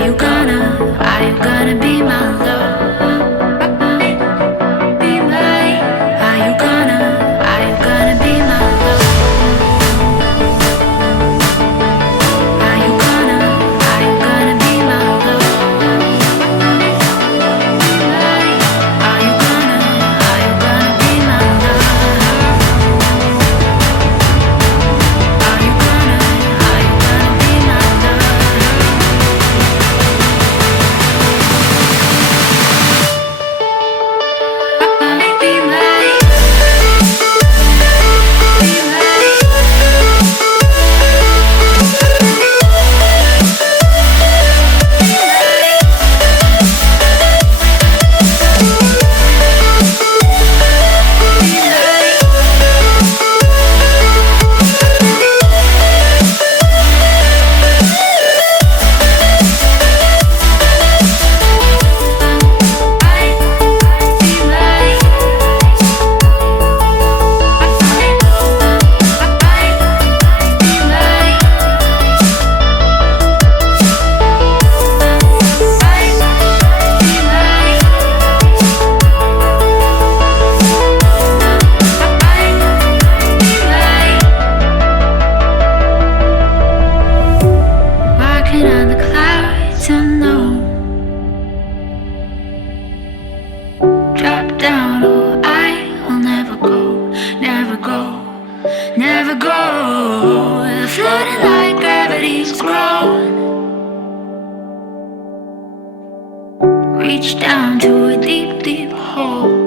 Are you gonna be my love? Be mine. Are you gonna be my love? Are you gonna be my love? Be mine. Are you gonna be my love? Are you gonna be my love? Be mine. Be mine. Walking on the clouds unknown. Drop down, oh, I will never go, never go, never go. Floating like gravity's grown. Reach down to a deep, deep hole.